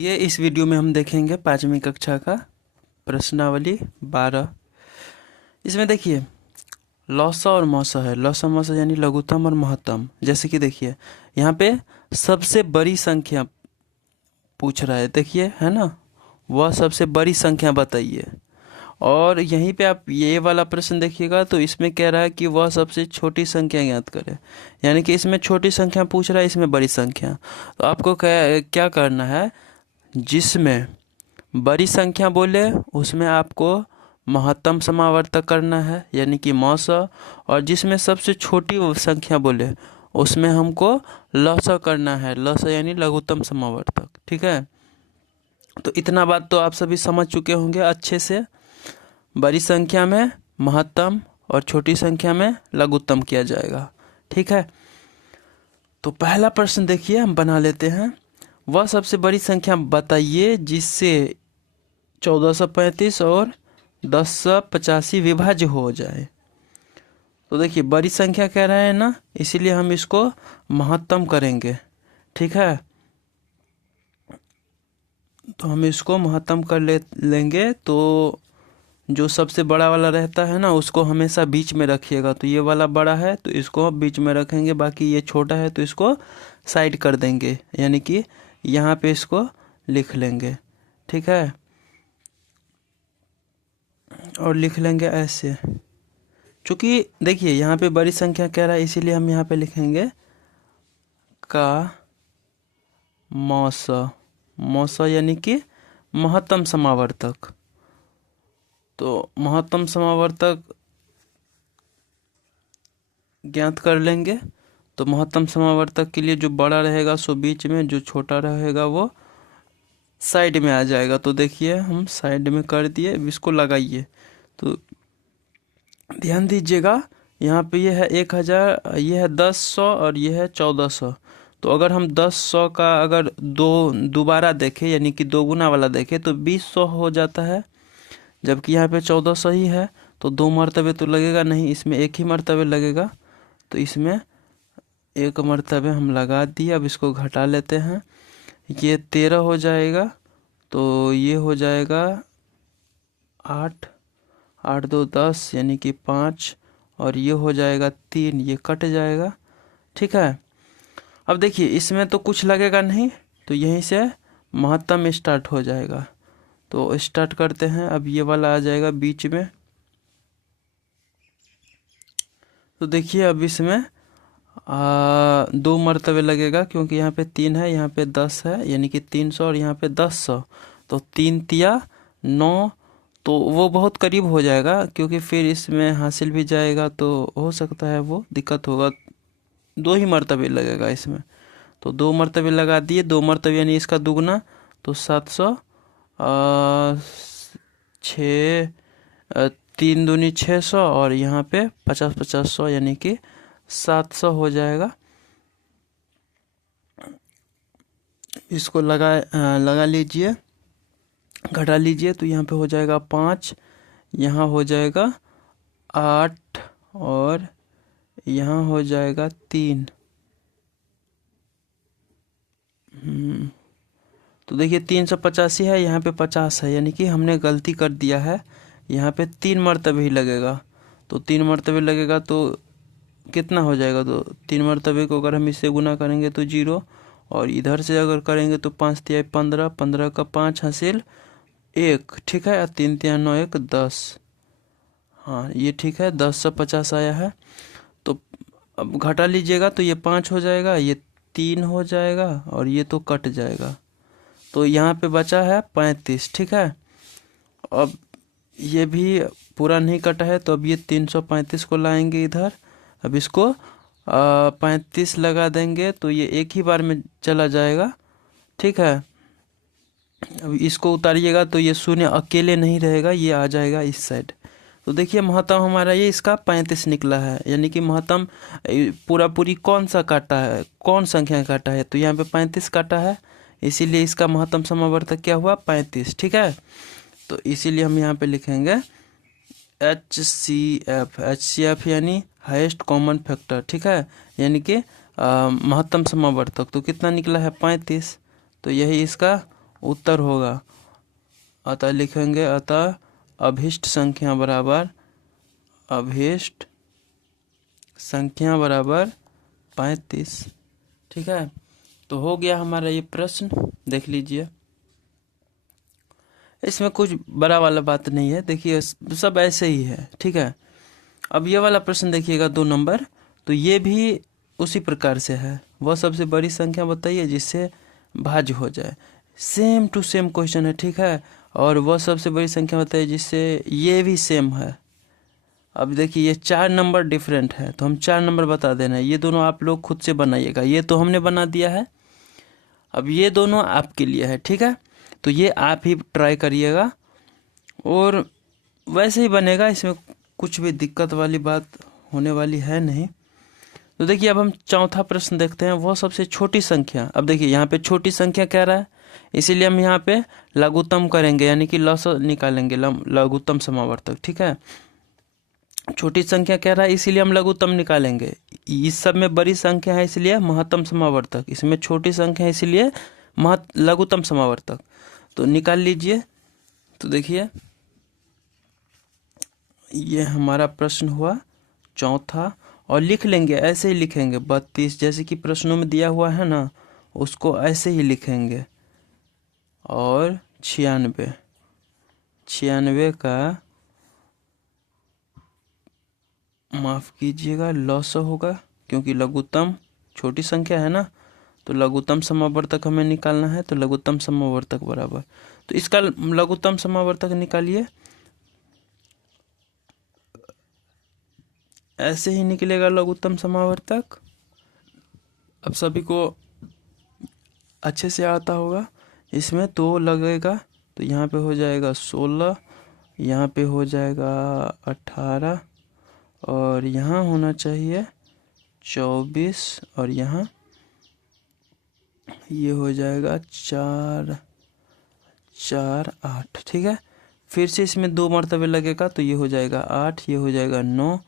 ये इस वीडियो में हम देखेंगे 5वीं कक्षा का प्रश्नावली 12। इसमें देखिए लौसा और मौसा है। लौसा मौसा यानी लघुत्तम और महत्तम। जैसे कि देखिए यहाँ पे सबसे बड़ी संख्या पूछ रहा है, देखिए है ना, वह सबसे बड़ी संख्या बताइए। और यहीं पे आप ये वाला प्रश्न देखिएगा तो इसमें कह रहा है कि वह सबसे छोटी संख्या ज्ञात करे, यानी कि इसमें छोटी संख्या पूछ रहा है, इसमें बड़ी संख्या। तो आपको क्या करना है, जिसमें बड़ी संख्या बोले उसमें आपको महत्तम समावर्तक करना है यानी कि मौसा, और जिसमें सबसे छोटी वो संख्या बोले उसमें हमको लौसा करना है। लौसा यानी लघुत्तम समावर्तक। ठीक है, तो इतना बात तो आप सभी समझ चुके होंगे अच्छे से। बड़ी संख्या में महत्तम और छोटी संख्या में लघुत्तम किया जाएगा। ठीक है, तो पहला प्रश्न देखिए हम बना लेते हैं। वह सबसे बड़ी संख्या बताइए जिससे 1435 और 1085 विभाज्य हो जाए। तो देखिए बड़ी संख्या कह रहा है ना, इसीलिए हम इसको महत्तम करेंगे। ठीक है, तो हम इसको महत्तम कर लेंगे। तो जो सबसे बड़ा वाला रहता है ना उसको हमेशा बीच में रखिएगा। तो ये वाला बड़ा है तो इसको बीच में रखेंगे, बाकी ये छोटा है तो इसको साइड कर देंगे, यानी कि यहाँ पे इसको लिख लेंगे। ठीक है, और लिख लेंगे ऐसे। चूँकि देखिए यहाँ पे बड़ी संख्या कह रहा है इसीलिए हम यहाँ पे लिखेंगे का मौसा। मौसा यानी कि महत्तम समावर्तक। तो महत्तम समावर्तक ज्ञात कर लेंगे। तो महत्तम समावर्तक के लिए जो बड़ा रहेगा सो बीच में, जो छोटा रहेगा वो साइड में आ जाएगा। तो देखिए हम साइड में कर दिए, अब इसको लगाइए। तो ध्यान दीजिएगा यहाँ पे ये है 1000, ये है 10 और ये है 1400। तो अगर हम 10 का अगर दोबारा देखें यानी कि दो गुना वाला देखें तो 20 हो जाता है, जबकि यहाँ पे 1400 ही है। तो दो मर्तबे तो लगेगा नहीं, इसमें एक ही मर्तबे लगेगा। तो इसमें एक मर्तबे हम लगा दिए। अब इसको घटा लेते हैं, ये 13 हो जाएगा। तो ये हो जाएगा 8, 8 2 10 यानी कि 5, और ये हो जाएगा 3, ये कट जाएगा। ठीक है, अब देखिए इसमें तो कुछ लगेगा नहीं, तो यहीं से महत्तम स्टार्ट हो जाएगा। तो स्टार्ट करते हैं। अब ये वाला आ जाएगा बीच में। तो देखिए अब इसमें दो मर्तबे लगेगा, क्योंकि यहाँ पे 3 है, यहाँ पे 10 है, यानी कि 300 और यहाँ पे 1000। तो 3 तिया 9, तो वो बहुत करीब हो जाएगा, क्योंकि फिर इसमें हासिल भी जाएगा तो हो सकता है वो दिक्कत होगा। दो ही मर्तबे लगेगा इसमें। तो दो मर्तबे लगा दिए, दो मर्तबे यानी इसका दुगना। तो 700, 6, 3 दूनी 600, और यहाँ पे 50 50 100 यानी कि 700 हो जाएगा। इसको लगा लीजिए, घटा लीजिए। तो यहाँ पे हो जाएगा 5, यहाँ हो जाएगा 8, और यहाँ हो जाएगा 3। तो देखिए 385 है, यहाँ पे 50 है, यानी कि हमने गलती कर दिया है। यहाँ पे 3 मरतबे ही लगेगा। तो 3 मरतबे लगेगा तो कितना हो जाएगा, तो 3 मरतबे को अगर हम इससे गुना करेंगे तो 0, और इधर से अगर करेंगे तो 5 तिया 15, 15 का 5 हासिल 1। ठीक है, 3 तिया 9 1 10। हाँ ये ठीक है, 10 से 50 आया है। तो अब घटा लीजिएगा तो ये 5 हो जाएगा, ये 3 हो जाएगा, और ये तो कट जाएगा। तो यहाँ पे बचा है 35। ठीक है, अब ये भी पूरा नहीं कटा है, तो अब ये 335 को लाएंगे इधर। अब इसको 35 लगा देंगे तो ये एक ही बार में चला जाएगा। ठीक है, अब इसको उतारिएगा तो ये शून्य अकेले नहीं रहेगा, ये आ जाएगा इस साइड। तो देखिए महत्तम हमारा ये इसका 35 निकला है, यानी कि महत्तम पूरा पूरी कौन सा काटा है, कौन संख्या काटा है, तो यहाँ पे 35 काटा है, इसीलिए इसका महत्तम समावर्तक क्या हुआ 35। ठीक है, तो इसीलिए हम यहाँ पे लिखेंगे HCF। HCF यानी हाईएस्ट कॉमन फैक्टर। ठीक है, यानी कि महत्तम समावर्तक। तो कितना निकला है 35, तो यही इसका उत्तर होगा। अतः लिखेंगे अतः अभिष्ट संख्या बराबर 35। ठीक है, तो हो गया हमारा ये प्रश्न। देख लीजिए, इसमें कुछ बड़ा वाला बात नहीं है, देखिए सब ऐसे ही है। ठीक है, अब ये वाला प्रश्न देखिएगा 2 नंबर, तो ये भी उसी प्रकार से है। वह सबसे बड़ी संख्या बताइए जिससे भाज्य हो जाए। सेम टू सेम क्वेश्चन है। ठीक है, और वह सबसे बड़ी संख्या बताइए जिससे ये भी सेम है। अब देखिए ये 4 नंबर डिफरेंट है, तो हम 4 नंबर बता देना है। ये दोनों आप लोग खुद से बनाइएगा, ये तो हमने बना दिया है। अब ये दोनों आपके लिए है। ठीक है, तो ये आप ही ट्राई करिएगा और वैसे ही बनेगा, इसमें कुछ भी दिक्कत वाली बात होने वाली है नहीं। तो देखिए अब हम चौथा प्रश्न देखते हैं, वो सबसे छोटी संख्या। अब देखिए यहाँ पे छोटी संख्या कह रहा है, इसीलिए हम यहाँ पे लघुत्तम करेंगे, यानी कि लॉस निकालेंगे, लघुत्तम समावर्तक। ठीक है, छोटी संख्या कह रहा है इसीलिए हम लघुत्तम निकालेंगे। इस सब में बड़ी संख्या है इसलिए महत्तम समावर्तक, इसमें छोटी संख्या है इसलिए लघुत्तम समावर्तक। तो निकाल लीजिए। तो देखिए ये हमारा प्रश्न हुआ चौथा, और लिख लेंगे, ऐसे ही लिखेंगे 32, जैसे कि प्रश्नों में दिया हुआ है ना, उसको ऐसे ही लिखेंगे। और 96 का माफ़ कीजिएगा लॉस होगा, क्योंकि लघुत्तम छोटी संख्या है ना, तो लघुत्तम समावर्तक हमें निकालना है। तो लघुत्तम समावर्तक बराबर, तो इसका लघुत्तम समावर्तक निकालिए, ऐसे ही निकलेगा लघुत्तम समावर्तक। अब सभी को अच्छे से आता होगा। इसमें 2 लगेगा, तो यहाँ पे हो जाएगा 16, यहाँ पे हो जाएगा 18, और यहाँ होना चाहिए 24, और यहाँ ये हो जाएगा 4, 4, 8। ठीक है, फिर से इसमें 2 मरतबे लगेगा, तो ये हो जाएगा 8, ये हो जाएगा 9,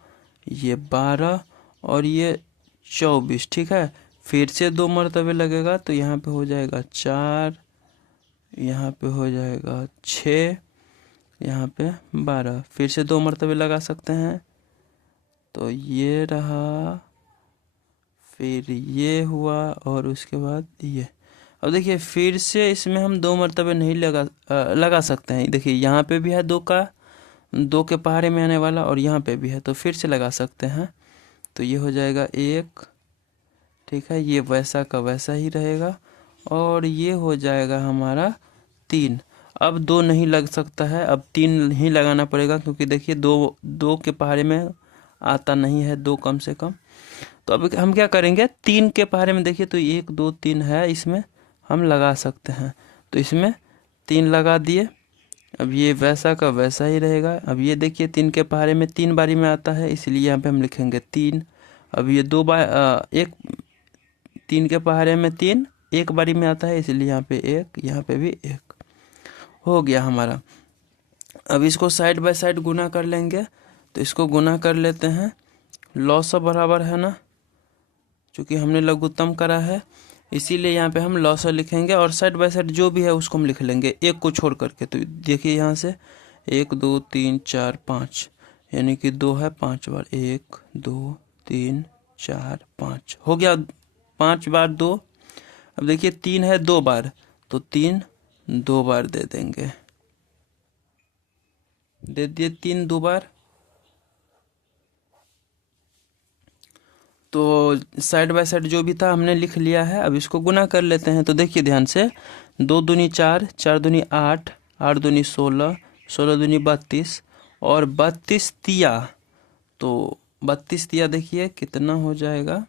ये 12, और ये 24। ठीक है, फिर से 2 मरतबे लगेगा, तो यहाँ पे हो जाएगा 4, यहाँ पे हो जाएगा 6, यहाँ पे 12। फिर से 2 मरतबे लगा सकते हैं, तो ये रहा, फिर ये हुआ, और उसके बाद ये। अब देखिए फिर से इसमें हम 2 मरतबे नहीं लगा सकते हैं। देखिए यहाँ पे भी है 2 के पहाड़े में आने वाला, और यहाँ पे भी है, तो फिर से लगा सकते हैं। तो ये हो जाएगा 1। ठीक है, ये वैसा का वैसा ही रहेगा, और ये हो जाएगा हमारा 3। अब 2 नहीं लग सकता है, अब 3 ही लगाना पड़ेगा, क्योंकि देखिए 2 के पहाड़े में आता नहीं है 2 कम से कम। तो अब हम क्या करेंगे, 3 के पहाड़े में देखिए तो 1 2 3 है, इसमें हम लगा सकते हैं। तो इसमें 3 लगा दिए। अब ये वैसा का वैसा ही रहेगा। अब ये देखिए 3 के पहाड़े में 3 बारी में आता है, इसलिए यहाँ पे हम लिखेंगे 3। अब ये 2 बार 3 के पहाड़े में 3 एक बारी में आता है, इसलिए यहाँ पे 1, यहाँ पे भी 1 हो गया हमारा। अब इसको साइड बाय साइड गुना कर लेंगे, तो इसको गुना कर लेते हैं। लॉसा बराबर है ना, चूँकि हमने लघुत्तम करा है इसीलिए यहाँ पे हम लॉसा लिखेंगे, और साइड बाय साइड जो भी है उसको हम लिख लेंगे, एक को छोड़ करके। तो देखिए यहाँ से 1 2 3 4 5, यानी कि 2 है 5 बार, 1 2 3 4 5 हो गया, 5 बार 2। अब देखिए 3 है 2 बार, तो 3 2 बार दे देंगे, दे दिए 3 2 बार। तो साइड बाय साइड जो भी था हमने लिख लिया है। अब इसको गुना कर लेते हैं। तो देखिए ध्यान से, 2 दूनी 4, 4 दूनी 8, 8 दूनी 16, 16 दूनी 32, और 32 तिया। तो 32 तिया देखिए कितना हो जाएगा,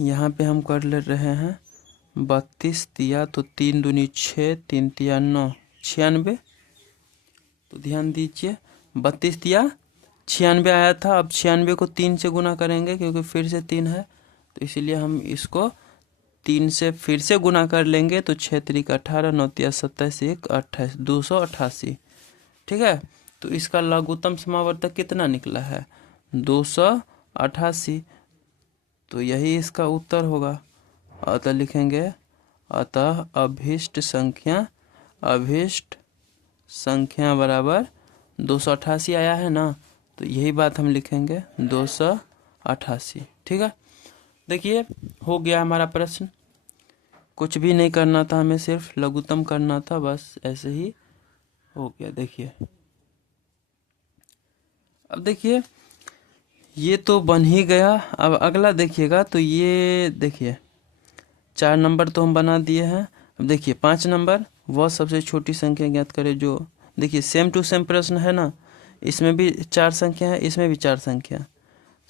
यहाँ पे हम कर ले रहे हैं 32 तिया, तो 3 दूनी 6, 3 तिया 9, 96। तो ध्यान दीजिए 32 तिया 96 आया था। अब 96 को 3 से गुना करेंगे, क्योंकि फिर से 3 है, तो इसीलिए हम इसको 3 से फिर से गुना कर लेंगे। तो 6 3 18, 9 3 27, 1 28, 288। ठीक है, तो इसका लघुत्तम समावर्तक कितना निकला है, 288। तो यही इसका उत्तर होगा। अतः लिखेंगे अतः अभीष्ट संख्या बराबर 288 आया है ना, तो यही बात हम लिखेंगे 288। ठीक है, देखिए हो गया हमारा प्रश्न। कुछ भी नहीं करना था हमें, सिर्फ लघुत्तम करना था, बस ऐसे ही हो गया। देखिए अब देखिए ये तो बन ही गया। अब अगला देखिएगा, तो ये देखिए 4 नंबर तो हम बना दिए हैं। अब देखिए 5 नंबर, वह सबसे छोटी संख्या ज्ञात करें जो, देखिए सेम टू सेम प्रश्न है ना, इसमें भी 4 संख्या है, इसमें भी 4 संख्या,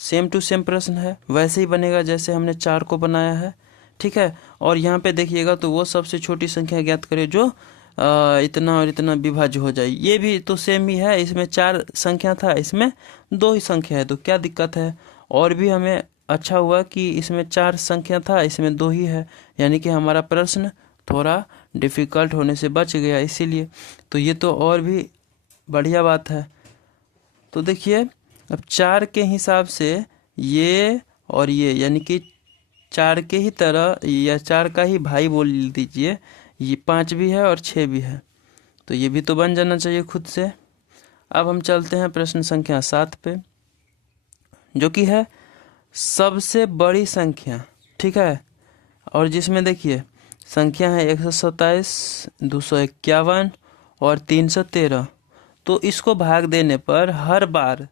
सेम टू सेम प्रश्न है, वैसे ही बनेगा जैसे हमने 4 को बनाया है। ठीक है, और यहाँ पे देखिएगा तो वो सबसे छोटी संख्या ज्ञात करें जो इतना और इतना विभाज्य हो जाए। ये भी तो सेम ही है, इसमें 4 संख्या था, इसमें 2 ही संख्या है, तो क्या दिक्कत है। और भी हमें अच्छा हुआ कि इसमें 4 संख्या था, इसमें 2 ही है, यानी कि हमारा प्रश्न थोड़ा डिफ़िकल्ट होने से बच गया, इसीलिए। तो ये तो और भी बढ़िया बात है। तो देखिए अब 4 के हिसाब से ये और ये, यानी कि 4 के ही तरह या 4 का ही भाई बोल दीजिए, ये 5 भी है और 6 भी है, तो ये भी तो बन जाना चाहिए खुद से। अब हम चलते हैं प्रश्न संख्या 7 पे, जो कि है सबसे बड़ी संख्या। ठीक है, और जिसमें देखिए संख्या है 127, 251 और 313। तो इसको भाग देने पर हर बार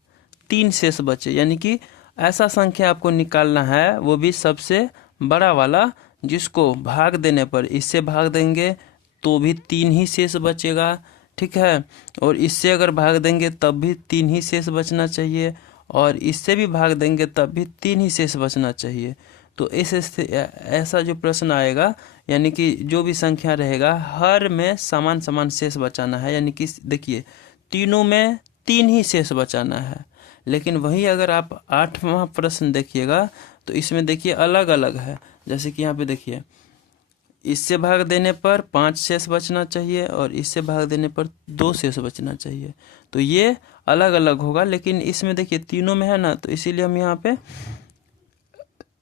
3 शेष बचे, यानी कि ऐसा संख्या आपको निकालना है, वो भी सबसे बड़ा वाला, जिसको भाग देने पर, इससे भाग देंगे तो भी 3 ही शेष बचेगा। ठीक है, और इससे अगर भाग देंगे तब भी 3 ही शेष बचना चाहिए, और इससे भी भाग देंगे तब भी 3 ही शेष बचना चाहिए। तो ऐसा जो प्रश्न आएगा, यानी कि जो भी संख्या रहेगा हर में समान समान शेष बचाना है, यानी कि देखिए तीनों में 3 ही शेष बचाना है। लेकिन वही अगर आप 8वां प्रश्न देखिएगा तो इसमें देखिए अलग अलग है, जैसे कि यहाँ पे देखिए इससे भाग देने पर 5 शेष बचना चाहिए और इससे भाग देने पर 2 शेष बचना चाहिए, तो ये अलग अलग होगा। लेकिन इसमें देखिए तीनों में है ना, तो इसीलिए हम यहाँ पे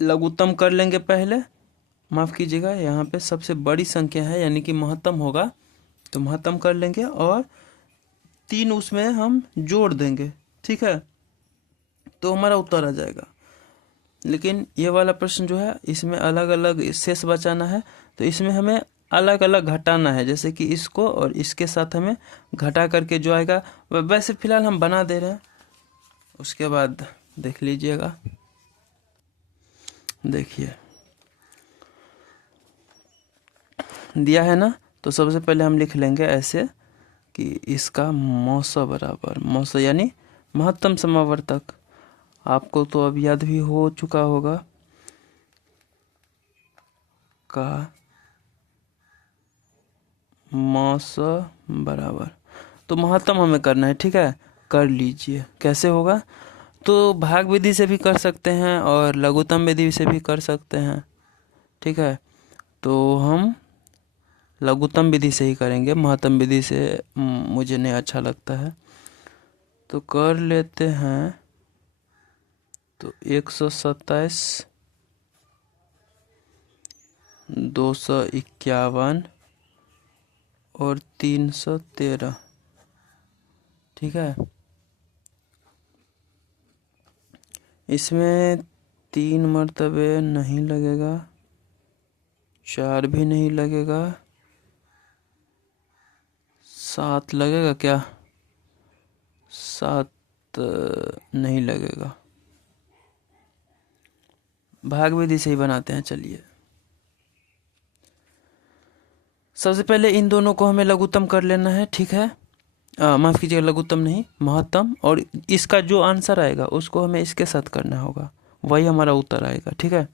लघुत्तम कर लेंगे पहले, माफ़ कीजिएगा, यहाँ पे सबसे बड़ी संख्या है यानी कि महत्तम होगा, तो महत्तम कर लेंगे और 3 उसमें हम जोड़ देंगे। ठीक है, तो हमारा उत्तर आ जाएगा। लेकिन ये वाला प्रश्न जो है इसमें अलग अलग शेष बचाना है, तो इसमें हमें अलग अलग घटाना है, जैसे कि इसको और इसके साथ हमें घटा करके जो आएगा, वैसे फिलहाल हम बना दे रहे हैं, उसके बाद देख लीजिएगा। देखिए दिया है ना, तो सबसे पहले हम लिख लेंगे ऐसे कि इसका मौसा बराबर, मौसा यानी महत्तम समावर्तक, आपको तो अब याद भी हो चुका होगा, का मौसा बराबर, तो महत्तम हमें करना है। ठीक है, कर लीजिए। कैसे होगा, तो भाग विधि से भी कर सकते हैं और लघुत्तम विधि से भी कर सकते हैं। ठीक है, तो हम लघुत्तम विधि से ही करेंगे, महत्तम विधि से मुझे नहीं अच्छा लगता है, तो कर लेते हैं। तो 127, 251 और 313। ठीक है, इसमें 3 मरतबे नहीं लगेगा, 4 भी नहीं लगेगा, 7 लगेगा क्या, 7 नहीं लगेगा। भाग विधि से ही बनाते हैं। चलिए सबसे पहले इन दोनों को हमें लघुत्तम कर लेना है। ठीक है, माफ़ कीजिएगा, लघुत्तम नहीं महत्तम, और इसका जो आंसर आएगा उसको हमें इसके साथ करना होगा, वही हमारा उत्तर आएगा। ठीक है,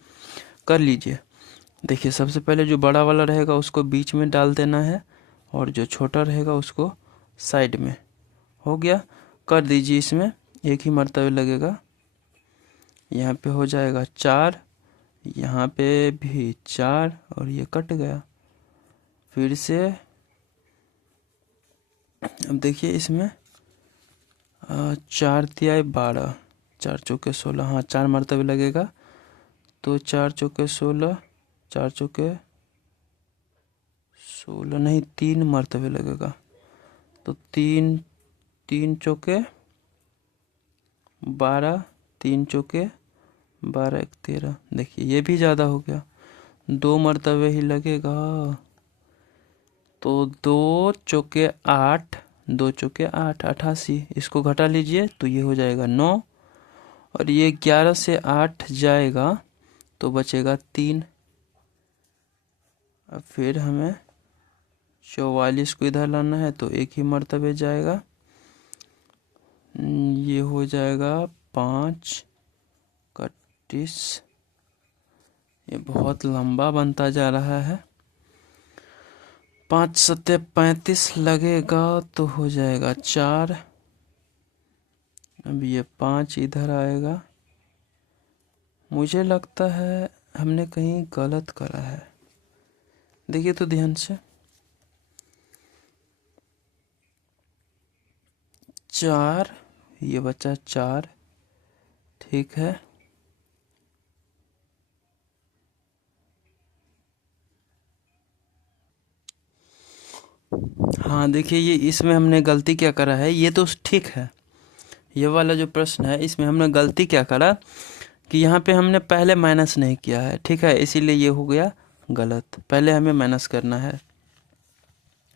कर लीजिए। देखिए सबसे पहले जो बड़ा वाला रहेगा उसको बीच में डाल देना है और जो छोटा रहेगा उसको साइड में। हो गया, कर दीजिए। इसमें एक ही मरतबे लगेगा, यहाँ पे हो जाएगा 4, यहाँ पे भी 4 और ये कट गया। फिर से अब देखिए इसमें 4 तिहाई 12, 4 चौके 16, हाँ 4 मरतबे लगेगा, तो 4 चौके 16, 4 चौके 16 नहीं, 3 मरतबे लगेगा। तो 3 3 चौके 12, 3 चौके 12 1 13। देखिए ये भी ज़्यादा हो गया, 2 मरतबे ही लगेगा। तो 2 चौके 8, 2 चौके 8, 88। इसको घटा लीजिए तो ये हो जाएगा 9, और ये 11 से 8 जाएगा तो बचेगा 3। अब फिर हमें 44 को इधर लाना है तो एक ही मरतबे जाएगा। ये हो जाएगा 5 का 30। ये बहुत लंबा बनता जा रहा है। 5 सत्ते 35 लगेगा तो हो जाएगा 4। अब ये 5 इधर आएगा। मुझे लगता है हमने कहीं गलत करा है, देखिए तो ध्यान से। 4, ये बचा 4, ठीक है। हाँ देखिए, ये इसमें हमने गलती क्या करा है, ये तो ठीक है। ये वाला जो प्रश्न है इसमें हमने गलती क्या करा कि यहाँ पे हमने पहले माइनस नहीं किया है, ठीक है, इसीलिए ये हो गया गलत। पहले हमें माइनस करना है,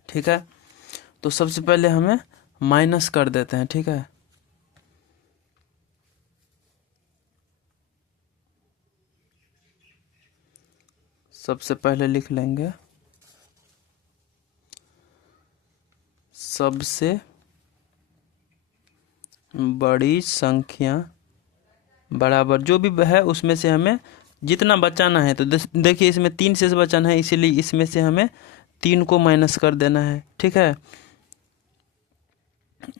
ठीक है। तो सबसे पहले हमें माइनस कर देते हैं, ठीक है। सबसे पहले लिख लेंगे सबसे बड़ी संख्या बराबर जो भी है उसमें से हमें जितना बचाना है। तो देखिए इसमें 3 शेष बचाना है, इसीलिए इसमें से हमें 3 को माइनस कर देना है, ठीक है।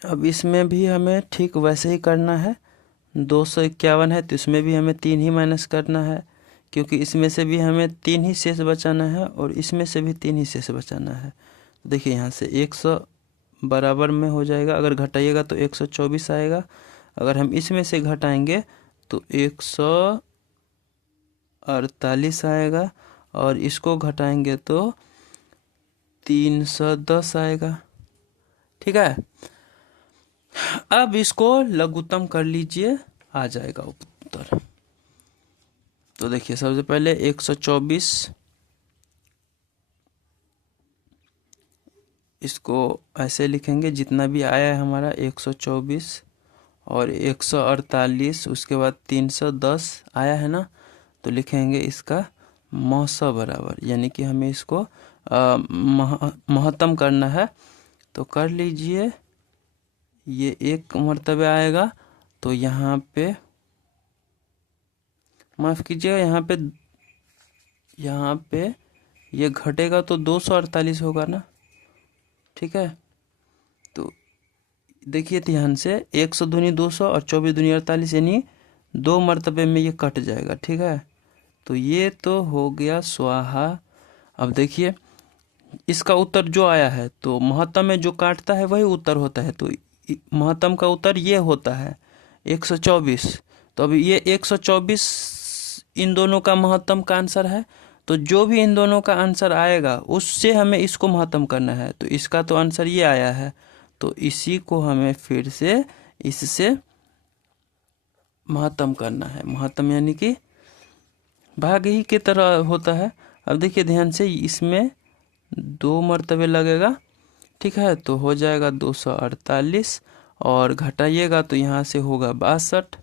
अब इसमें भी हमें ठीक वैसे ही करना है। 251 है तो इसमें भी हमें 3 ही माइनस करना है, क्योंकि इसमें से भी हमें 3 ही शेष बचाना है और इसमें से भी 3 ही शेष बचाना है। देखिए यहाँ से 100 बराबर में हो जाएगा, अगर घटाइएगा तो 124 आएगा। अगर हम इसमें से घटाएंगे तो 148 आएगा, और इसको घटाएंगे तो 310 आएगा, ठीक है। अब इसको लघुत्तम कर लीजिए, आ जाएगा उत्तर। तो देखिए सबसे पहले 124, इसको ऐसे लिखेंगे जितना भी आया है हमारा 124 और 148, उसके बाद 310 आया है ना, तो लिखेंगे इसका मौसा बराबर, यानी कि हमें इसको महत्तम करना है। तो कर लीजिए, ये 1 मरतबे आएगा तो यहाँ पे माफ़ कीजिएगा, यहाँ पे ये घटेगा तो 248 होगा ना, ठीक है। तो देखिए ध्यान से, 100 दूनी 200 और 24 दूनी 48, यानी 2 मरतबे में ये कट जाएगा, ठीक है। तो ये तो हो गया स्वाहा। अब देखिए इसका उत्तर जो आया है, तो महत्तम में जो काटता है वही उत्तर होता है। तो महत्तम का उत्तर ये होता है 124। तो अभी ये 124 इन दोनों का महत्तम का आंसर है। तो जो भी इन दोनों का आंसर आएगा उससे हमें इसको महत्तम करना है। तो इसका तो आंसर ये आया है, तो इसी को हमें फिर से इससे महत्तम करना है। महत्तम यानी कि भाग ही की तरह होता है। अब देखिए ध्यान से, इसमें 2 मरतबे लगेगा, ठीक है। तो हो जाएगा 248, और घटाइएगा तो यहाँ से होगा 62।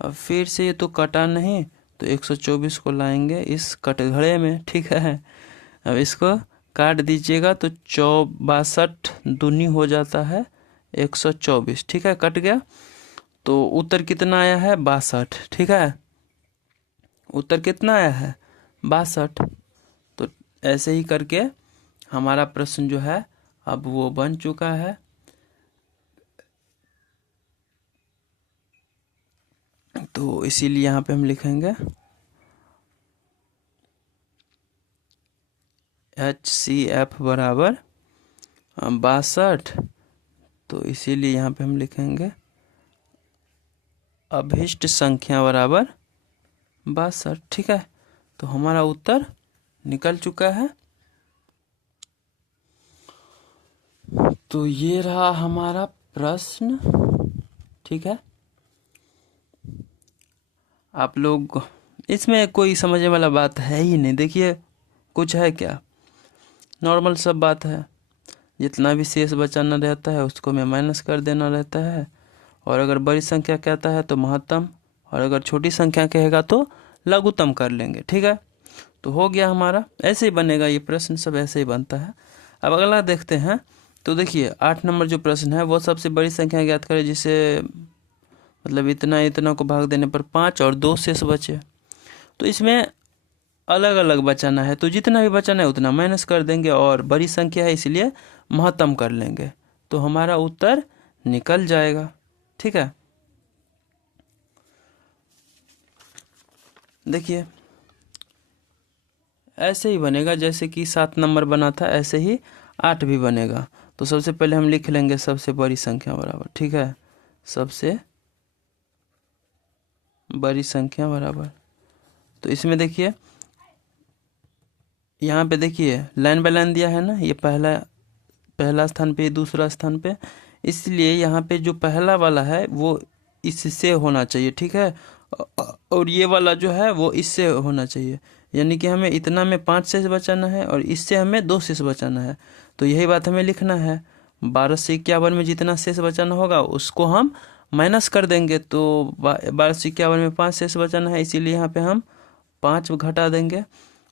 अब फिर से ये तो कटा नहीं, तो 124 को लाएंगे इस कटघरे में, ठीक है। अब इसको काट दीजिएगा तो 62 दूनी हो जाता है 124, ठीक है, कट गया। तो उत्तर कितना आया है? 62, ठीक है। उत्तर कितना आया है? 62। तो ऐसे ही करके हमारा प्रश्न जो है अब वो बन चुका है। तो इसीलिए यहाँ पे हम लिखेंगे HCF बराबर 62। तो इसीलिए यहाँ पे हम लिखेंगे अभिष्ट संख्या बराबर 62, ठीक है। तो हमारा उत्तर निकल चुका है। तो ये रहा हमारा प्रश्न, ठीक है। आप लोग इसमें कोई समझने वाला बात है ही नहीं, देखिए कुछ है क्या, नॉर्मल सब बात है। जितना भी शेष बचाना रहता है उसको में माइनस कर देना रहता है, और अगर बड़ी संख्या कहता है तो महत्तम, और अगर छोटी संख्या कहेगा तो लघुत्तम कर लेंगे, ठीक है। तो हो गया हमारा, ऐसे ही बनेगा ये प्रश्न, सब ऐसे ही बनता है। अब अगला देखते हैं। तो देखिए 8 नंबर जो प्रश्न है वो सबसे बड़ी संख्या ज्ञात करें जिसे मतलब इतना इतना को भाग देने पर 5 और 2 शेष बचे। तो इसमें अलग अलग बचाना है, तो जितना भी बचाना है उतना माइनस कर देंगे, और बड़ी संख्या है इसलिए महत्तम कर लेंगे, तो हमारा उत्तर निकल जाएगा, ठीक है। देखिए ऐसे ही बनेगा, जैसे कि 7 नंबर बना था ऐसे ही 8 भी बनेगा। तो सबसे पहले हम लिख लेंगे सबसे बड़ी संख्या बराबर, ठीक है, सबसे बड़ी संख्या बराबर। तो इसमें देखिए यहाँ पे देखिए लाइन बाय लाइन दिया है ना, ये पहला स्थान पे, दूसरा स्थान पे, इसलिए यहाँ पे जो पहला वाला है वो इससे होना चाहिए, ठीक है, और ये वाला जो है वो इससे होना चाहिए। यानी कि हमें इतना में 5 शेष बचाना है और इससे हमें 2 शेष बचाना है। तो यही बात हमें लिखना है। 12 से 51 में जितना शेष बचाना होगा उसको हम माइनस कर देंगे, तो 12 से 51 में 5 शेष बचाना है, इसीलिए यहाँ पे हम 5 घटा देंगे।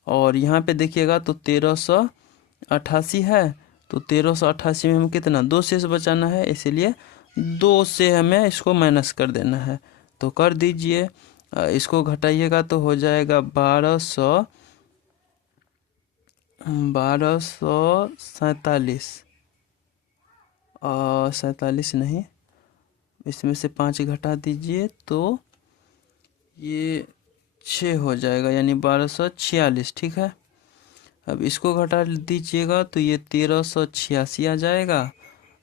और यहाँ पे देखिएगा तो 1388 है, तो 1388 में हम कितना 2 शेष बचाना है, इसीलिए 2 से हमें इसको माइनस कर देना है। तो कर दीजिए, इसको घटाइएगा तो हो जाएगा 1247, 47 नहीं, इसमें से 5 घटा दीजिए तो ये 6 हो जाएगा, यानी 1246, ठीक है। अब इसको घटा दीजिएगा तो ये 1386 आ जाएगा।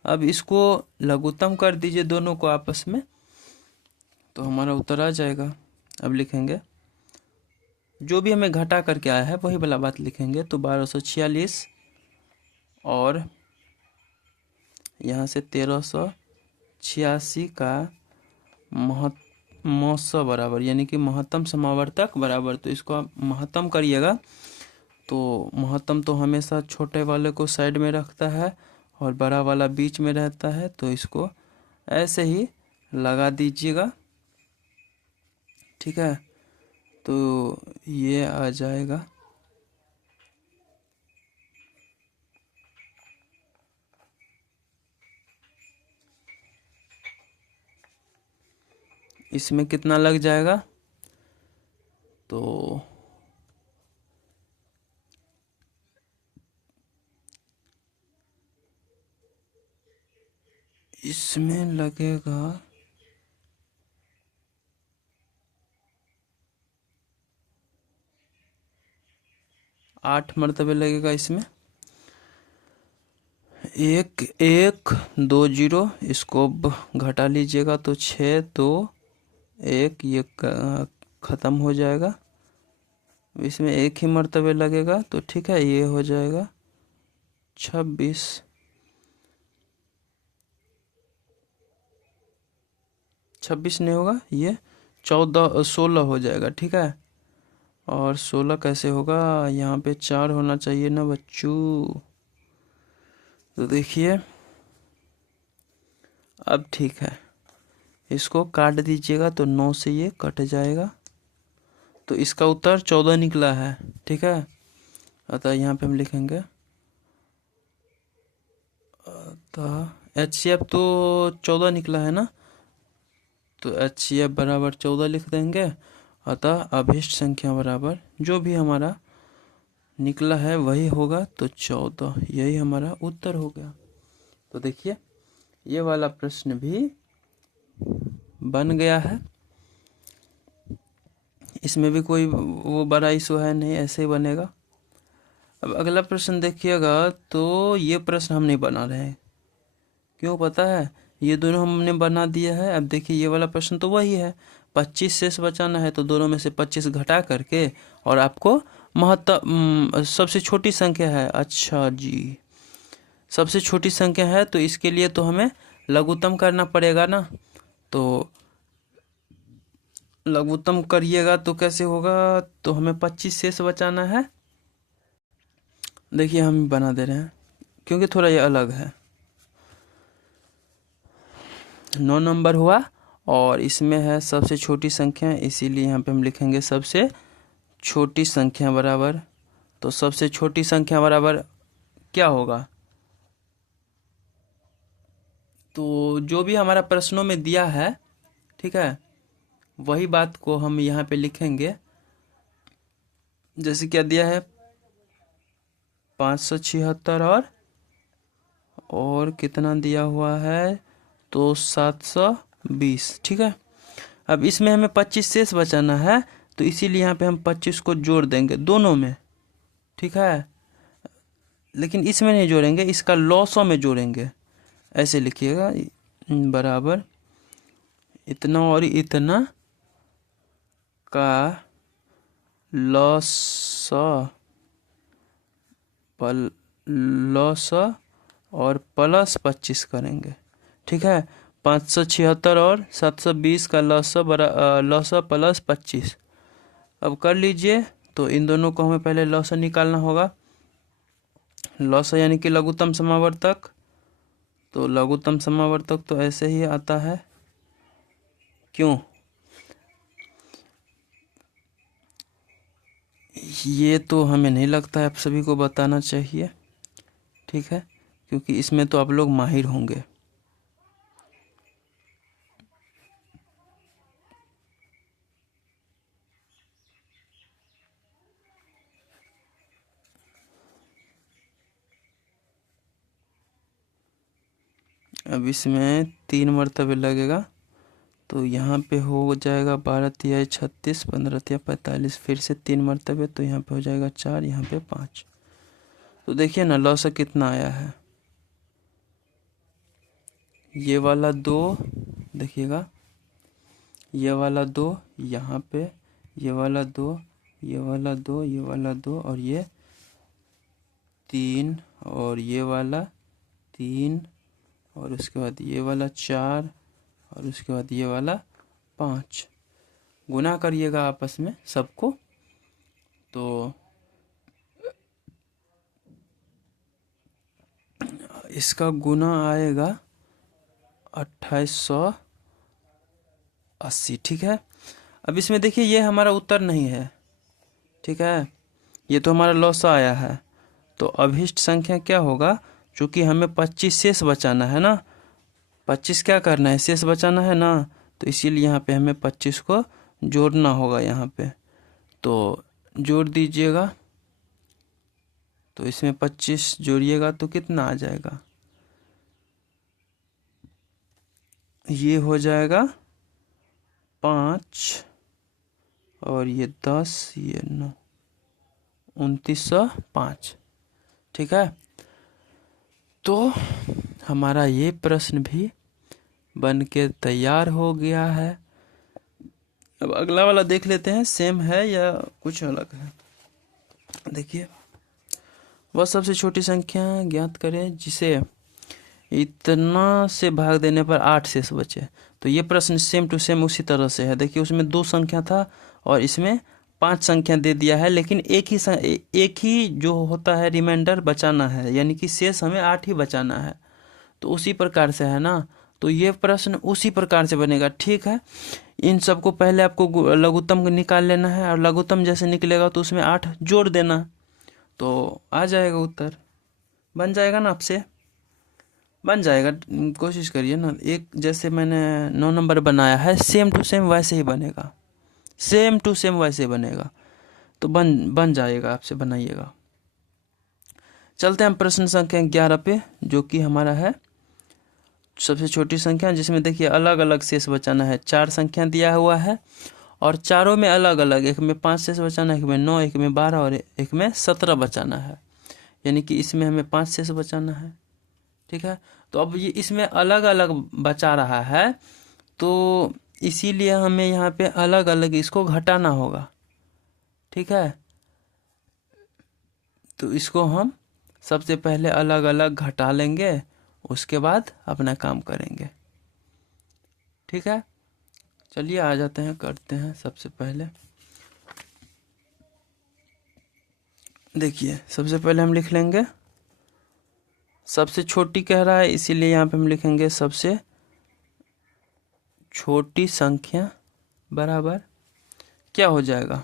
अब इसको लघुत्तम कर दीजिए दोनों को आपस में, तो हमारा उत्तर आ जाएगा। अब लिखेंगे जो भी हमें घटा करके आया है वही वाला बात लिखेंगे। तो 1246 और यहाँ से 1386 का मौसा बराबर, यानी कि महत्तम समावर्तक बराबर। तो इसको आप महत्तम करिएगा, तो महत्तम तो हमेशा छोटे वाले को साइड में रखता है और बड़ा वाला बीच में रहता है, तो इसको ऐसे ही लगा दीजिएगा, ठीक है। तो ये आ जाएगा इसमें कितना लग जाएगा, तो इसमें लगेगा 8 मरतबे लगेगा। इसमें 1 1 2 0, इसको घटा लीजिएगा तो 6 2 1, ये ख़त्म हो जाएगा। इसमें 1 ही मरतबे लगेगा, तो ठीक है, ये हो जाएगा 26। 26 नहीं होगा, ये 16 हो जाएगा, ठीक है। और 16 कैसे होगा, यहाँ पे 4 होना चाहिए ना बच्चों। तो देखिए अब ठीक है, इसको काट दीजिएगा तो 9 से ये कट जाएगा, तो इसका उत्तर 14 निकला है, ठीक है। अतः यहाँ पे हम लिखेंगे, अतः HCF तो 14 निकला है ना, तो HCF बराबर 14 लिख देंगे। अतः अभिष्ट संख्या बराबर जो भी हमारा निकला है वही होगा, तो 14, यही हमारा उत्तर हो गया। तो देखिए ये वाला प्रश्न भी बन गया है, इसमें भी कोई वो बड़ा इशू है नहीं, ऐसे ही बनेगा। अब अगला प्रश्न देखिएगा, तो ये प्रश्न हम नहीं बना रहे हैं, क्यों पता है, ये दोनों हमने बना दिया है। अब देखिए ये वाला प्रश्न तो वही है, 25 शेष बचाना है, तो दोनों में से 25 घटा करके, और आपको सबसे छोटी संख्या है, अच्छा जी, सबसे छोटी संख्या है तो इसके लिए तो हमें लघुत्तम करना पड़ेगा ना। तो लघुत्तम करिएगा तो कैसे होगा, तो हमें 25 शेष बचाना है। देखिए हम बना दे रहे हैं क्योंकि थोड़ा ये अलग है। 9 नंबर हुआ और इसमें है सबसे छोटी संख्या, इसीलिए यहाँ पे हम लिखेंगे सबसे छोटी संख्या बराबर। तो सबसे छोटी संख्या बराबर क्या होगा, तो जो भी हमारा प्रश्नों में दिया है, ठीक है, वही बात को हम यहाँ पे लिखेंगे। जैसे क्या दिया है 576 और कितना दिया हुआ है तो 720, ठीक है। अब इसमें हमें 25 शेष बचाना है तो इसीलिए यहाँ पे हम 25 को जोड़ देंगे दोनों में, ठीक है। लेकिन इसमें नहीं जोड़ेंगे, इसका लॉसों में जोड़ेंगे। ऐसे लिखिएगा बराबर इतना और इतना का लॉस और प्लस 25 करेंगे, ठीक है। 576 और 720 का लॉस प्लस 25। अब कर लीजिए। तो इन दोनों को हमें पहले लॉस निकालना होगा। लॉस यानी कि लघुत्तम समावर्तक। तो लघुत्तम समावर्तक तो ऐसे ही आता है, क्यों, ये तो हमें नहीं लगता है आप सभी को बताना चाहिए, ठीक है, क्योंकि इसमें तो आप लोग माहिर होंगे। अब इसमें 3 मरतबे लगेगा तो यहाँ पे हो जाएगा 12 तिहाई 36, 15 तिहाई 45, फिर से 3 मरतबे तो यहाँ पे हो जाएगा 4, यहाँ पे 5। तो देखिए ना लॉस कितना आया है। ये वाला 2 देखिएगा, ये वाला 2 यहाँ पे, ये वाला 2, ये वाला 2, ये वाला 2 और ये 3 और ये वाला 3 और उसके बाद ये वाला 4 और उसके बाद ये वाला 5। गुना करिएगा आपस में सबको। तो इसका गुना आएगा 2880, ठीक है। अब इसमें देखिए ये हमारा उत्तर नहीं है, ठीक है, ये तो हमारा लॉस आया है। तो अभिष्ट संख्या क्या होगा, चूँकि हमें 25 शेष बचाना है ना, 25 क्या करना है, शेष बचाना है ना, तो इसीलिए यहाँ पे हमें 25 को जोड़ना होगा यहाँ पे। तो जोड़ दीजिएगा। तो इसमें 25 जोड़िएगा तो कितना आ जाएगा, ये हो जाएगा 5 और ये 10, ये 9, 2905, ठीक है। तो हमारा ये प्रश्न भी बन के तैयार हो गया है। अब अगला वाला देख लेते हैं, सेम है या कुछ अलग है। देखिए, वह सबसे छोटी संख्या ज्ञात करें जिसे इतना से भाग देने पर 8 शेष बचे। तो ये प्रश्न सेम टू सेम उसी तरह से है। देखिए उसमें 2 संख्या था और इसमें 5 संख्या दे दिया है, लेकिन एक ही जो होता है रिमाइंडर बचाना है, यानी कि शेष हमें 8 ही बचाना है। तो उसी प्रकार से है ना, तो ये प्रश्न उसी प्रकार से बनेगा, ठीक है। इन सबको पहले आपको लघुत्तम निकाल लेना है और लघुत्तम जैसे निकलेगा तो उसमें 8 जोड़ देना, तो आ जाएगा उत्तर, बन जाएगा ना, आपसे बन जाएगा। कोशिश करिए ना, एक जैसे मैंने 9 नंबर बनाया है सेम टू सेम वैसे ही बनेगा, सेम टू सेम वैसे ही बनेगा। तो बन जाएगा, आपसे बनाइएगा। चलते हैं हम प्रश्न संख्या 11 पे, जो कि हमारा है सबसे छोटी संख्या, जिसमें देखिए अलग अलग शेष बचाना है। 4 संख्या दिया हुआ है और चारों में अलग अलग, एक में 5 शेष बचाना है, एक में 9, एक में 12 और एक में 17 बचाना है। यानी कि इसमें हमें 5 शेष बचाना है, ठीक है। तो अब ये इसमें अलग अलग बचा रहा है, तो इसीलिए हमें यहाँ पे अलग अलग इसको घटाना होगा, ठीक है। तो इसको हम सबसे पहले अलग अलग घटा लेंगे, उसके बाद अपना काम करेंगे। ठीक है, चलिए आ जाते हैं, करते हैं। सबसे पहले देखिए, सबसे पहले हम लिख लेंगे, सबसे छोटी कह रहा है इसीलिए यहाँ पे हम लिखेंगे सबसे छोटी संख्या बराबर क्या हो जाएगा,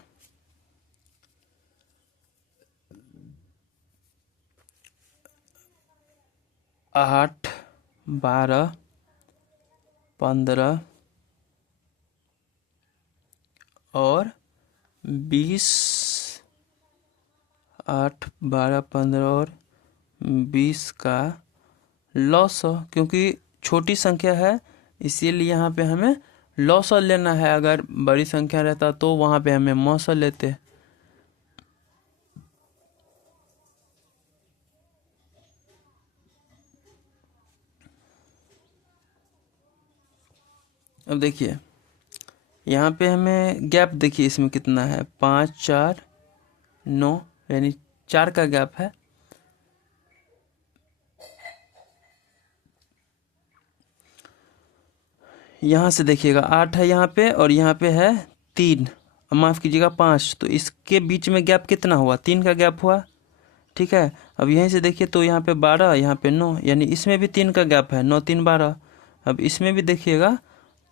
8, 12, 15 और 20। 8, 12, 15 और 20 का लॉस, क्योंकि छोटी संख्या है इसीलिए यहाँ पे हमें लॉस लेना है। अगर बड़ी संख्या रहता तो वहाँ पे हमें मौस लेते। अब देखिए, यहाँ पे हमें गैप देखिए इसमें कितना है, 5, 4, 9, यानी 4 का गैप है। यहाँ से देखिएगा 8 है यहाँ पे और यहाँ पे है 3, माफ़ कीजिएगा 5, तो इसके बीच में गैप कितना हुआ, 3 का गैप हुआ। ठीक है, अब यहीं से देखिए तो यहाँ पे 12, यहाँ पे 9, यानी इसमें भी 3 का गैप है, 9, 3, 12। अब इसमें भी देखिएगा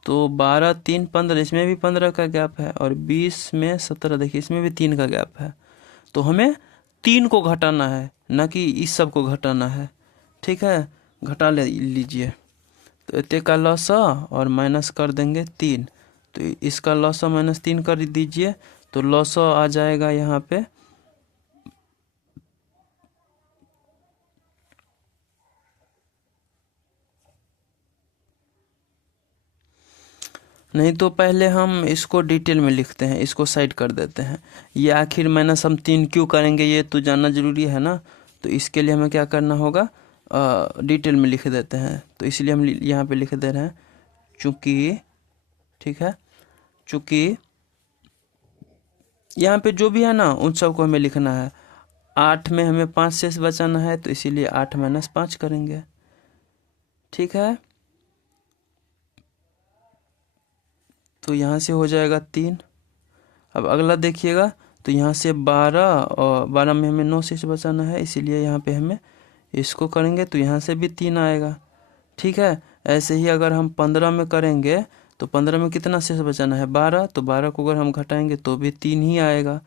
तो 12, 3, 15, इसमें भी 15 का गैप है और 20 में 17, देखिए इसमें भी 3 का गैप है। तो हमें 3 को घटाना है, ना कि इस सब को घटाना है। ठीक है, घटा ले लीजिए, तो इतने का लॉस और माइनस कर देंगे 3, तो इसका लॉस माइनस 3 कर दीजिए, तो लॉस आ जाएगा यहाँ पे नहीं। तो पहले हम इसको डिटेल में लिखते हैं, इसको साइड कर देते हैं। ये आखिर माइनस हम 3 क्यों करेंगे ये तो जानना जरूरी है ना, तो इसके लिए हमें क्या करना होगा, डिटेल में लिख देते हैं। तो इसलिए हम यहाँ पे लिख दे रहे हैं चूँकि, ठीक है, चूँकि यहाँ पे जो भी है ना उन सबको हमें लिखना है। 8 में हमें 5 शेष बचाना है, तो इसीलिए 8 - 5 करेंगे। ठीक है, तो यहाँ से हो जाएगा 3। अब अगला देखिएगा, तो यहाँ से 12 और 12 में हमें 9 शेष बचाना है, इसीलिए यहाँ पे हमें इसको करेंगे तो यहाँ से भी 3 आएगा। ठीक है, ऐसे ही अगर हम 15 में करेंगे तो 15 में कितना शेष बचाना है, 12, तो 12 को अगर हम घटाएंगे तो भी 3 ही आएगा।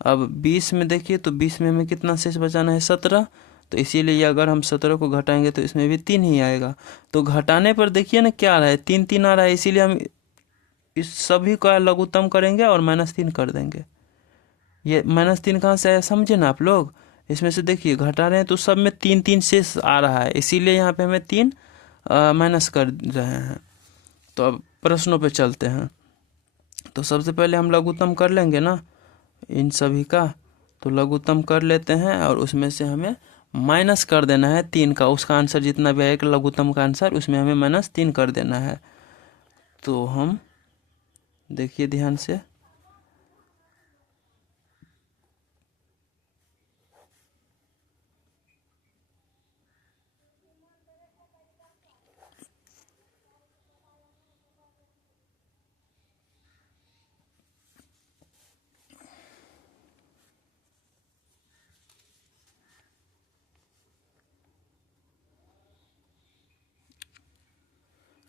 अब 20 में देखिए, तो 20 में हमें कितना शेष बचाना है, 17, तो इसीलिए अगर हम 17 को घटाएंगे तो इसमें भी 3 ही आएगा। तो घटाने पर देखिए ना क्या आ रहा है, 3, 3 आ रहा है, इसीलिए हम इस सभी का लघुत्तम करेंगे और -3 कर देंगे। ये -3 कहाँ से आया समझे ना आप लोग, इसमें से देखिए घटा रहे हैं तो सब में 3, 3 शेष आ रहा है, इसीलिए यहाँ पे हमें 3 माइनस कर रहे हैं। तो अब प्रश्नों पे चलते हैं। तो सबसे पहले हम लघुत्तम कर लेंगे ना इन सभी का, तो लघुत्तम कर लेते हैं और उसमें से हमें माइनस कर देना है 3 का, उसका आंसर जितना भी आएगा लघुत्तम का आंसर उसमें हमें -3 कर देना है। तो हम देखिए ध्यान से,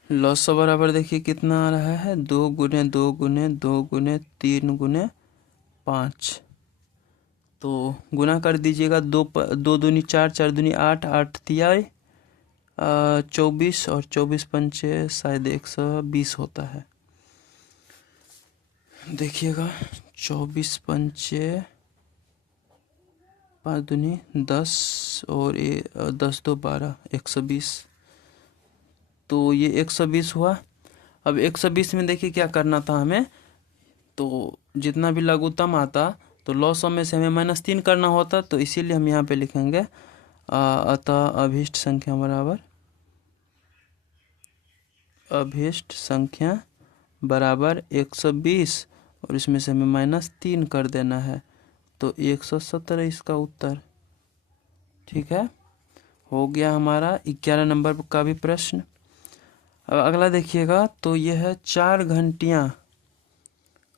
लॉस बराबर देखिए कितना आ रहा है, 2 गुने 2 गुने 2 गुने 3 गुने 5। तो गुना कर दीजिएगा, 2 दूनी 4, 4 दूनी 8, 8 तिया 24 और 24 पंचे शायद 120 होता है। देखिएगा 24 पंचे 5 दूनी 10 और 10 2 12, 120। तो ये 120 हुआ। अब 120 में देखिए क्या करना था हमें, तो जितना भी लघुत्तम आता तो लॉस में से हमें -3 करना होता, तो इसीलिए हम यहाँ पे लिखेंगे अतः अभीष्ट संख्या बराबर, अभीष्ट संख्या बराबर 120 और इसमें से हमें -3 कर देना है, तो 117 इसका उत्तर। ठीक है, हो गया हमारा 11 नंबर का भी प्रश्न। अब अगला देखिएगा, तो ये है 4 घंटियाँ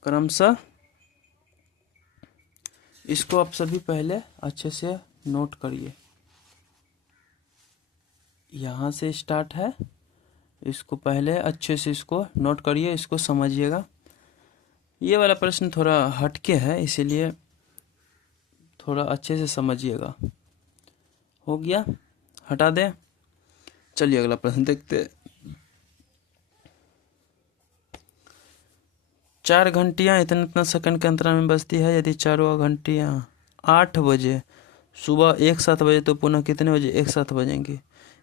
क्रमशः। इसको आप सभी पहले अच्छे से नोट करिए। यहाँ से स्टार्ट है, इसको पहले अच्छे से इसको नोट करिए, इसको समझिएगा। ये वाला प्रश्न थोड़ा हटके है, इसीलिए थोड़ा अच्छे से समझिएगा। हो गया, हटा दे। चलिए अगला प्रश्न देखते। 4 घंटियाँ इतना इतना सेकंड के अंतराल में बजती है। यदि चारों घंटियाँ 8 बजे सुबह एक साथ बजे तो पुनः कितने बजे एक साथ बजेंगी।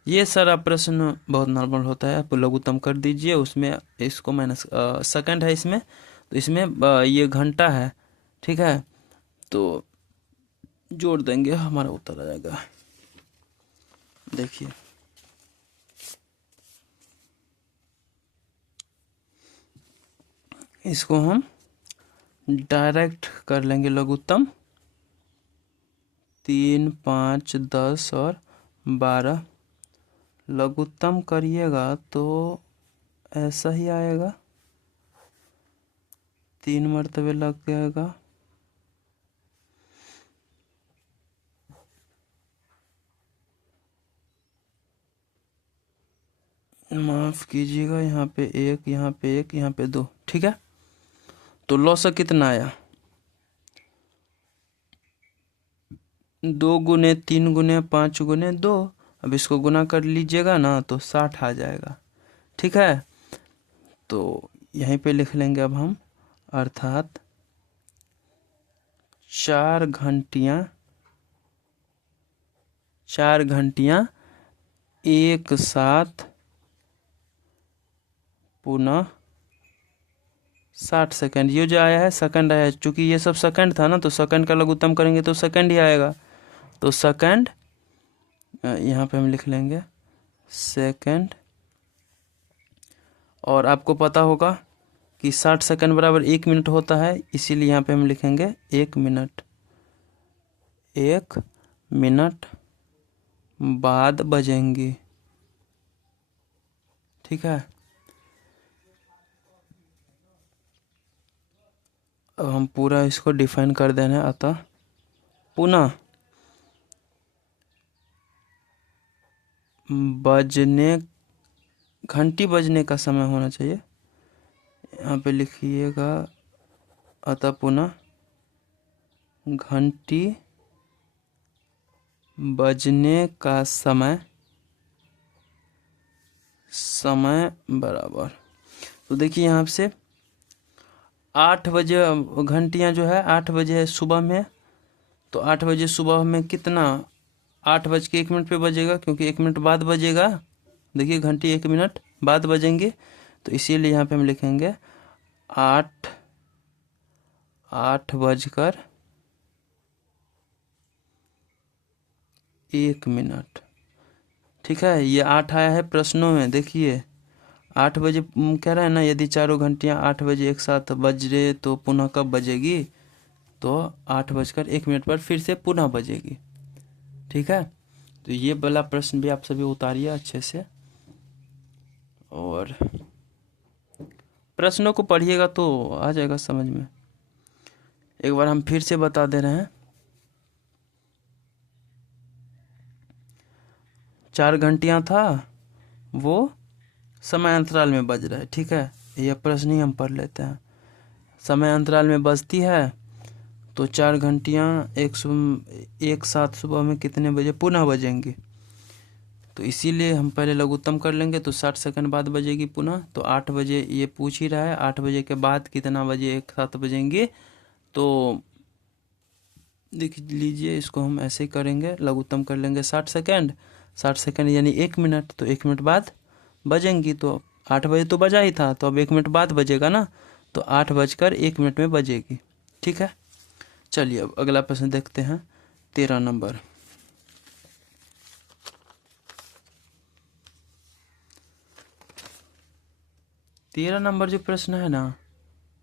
ये सारा प्रश्न बहुत नॉर्मल होता है, आप लघुत्तम कर दीजिए। उसमें इसको माइनस सेकंड है इसमें, तो इसमें ये घंटा है, ठीक है, तो जोड़ देंगे, हमारा उत्तर आ जाएगा। देखिए इसको हम डायरेक्ट कर लेंगे लघुत्तम। 3, 5, 10 और 12 लघुत्तम करिएगा तो ऐसा ही आएगा, 3 मरतबे लग जाएगा। माफ कीजिएगा, यहाँ पे 1, यहाँ पे 1, यहाँ पे 2, ठीक है। तो लौसक कितना आया, 2 गुने 3 गुने 5 गुने 2। अब इसको गुना कर लीजिएगा ना तो 60 आ जाएगा, ठीक है। तो यहीं पे लिख लेंगे अब हम, अर्थात 4 घंटियाँ एक साथ पुनः 60 सेकंड। ये जो आया है सेकंड आया है, चूंकि ये सब सेकंड था ना, तो सेकंड का लघुत्तम करेंगे तो सेकंड ही आएगा। तो सेकंड यहाँ पे हम लिख लेंगे सेकंड। और आपको पता होगा कि 60 सेकंड बराबर 1 मिनट होता है, इसीलिए यहाँ पे हम लिखेंगे 1 मिनट। 1 मिनट बाद बजेंगी, ठीक है। अब हम पूरा इसको डिफाइन कर देना है, अतः पुनः बजने, घंटी बजने का समय होना चाहिए, यहाँ पे लिखिएगा, अतः पुनः घंटी बजने का समय बराबर। तो देखिए यहाँ से 8 बजे घंटियाँ जो है 8 बजे है सुबह में, तो 8 बजे सुबह में कितना 8:01 पे बजेगा, क्योंकि 1 मिनट बाद बजेगा। देखिए घंटी 1 मिनट बाद बजेंगे, तो इसीलिए यहाँ पे हम लिखेंगे 8:01, ठीक है। ये 8 आया है प्रश्नों में, देखिए 8 बजे कह रहा है ना, यदि चारों घंटियाँ 8 बजे एक साथ बज रहे तो पुनः कब बजेगी, तो 8:01 पर फिर से पुनः बजेगी, ठीक है। तो ये वाला प्रश्न भी आप सभी उतारिए अच्छे से, और प्रश्नों को पढ़िएगा तो आ जाएगा समझ में। एक बार हम फिर से बता दे रहे हैं, 4 घंटियाँ था, वो समय अंतराल में बज रहा है, ठीक है। यह प्रश्न ही हम पढ़ लेते हैं। समय अंतराल में बजती है, तो 4 घंटियाँ एक साथ सुबह में कितने बजे पुनः बजेंगी, तो इसीलिए हम पहले लघुत्तम कर लेंगे, तो 60 सेकंड बाद बजेगी पुनः। तो 8 बजे ये पूछ ही रहा है, 8 बजे के बाद कितना बजे एक साथ बजेंगे, तो देख लीजिए इसको हम ऐसे ही करेंगे, लघुत्तम कर लेंगे 60 सेकंड, 60 सेकंड यानी 1 मिनट, तो 1 मिनट बाद बजेंगी। तो 8 बजे तो बजा ही था, तो अब 1 मिनट बाद बजेगा ना, तो 8:01 में बजेगी, ठीक है। चलिए अब अगला प्रश्न देखते हैं, 13 नंबर। तेरह नंबर जो प्रश्न है ना,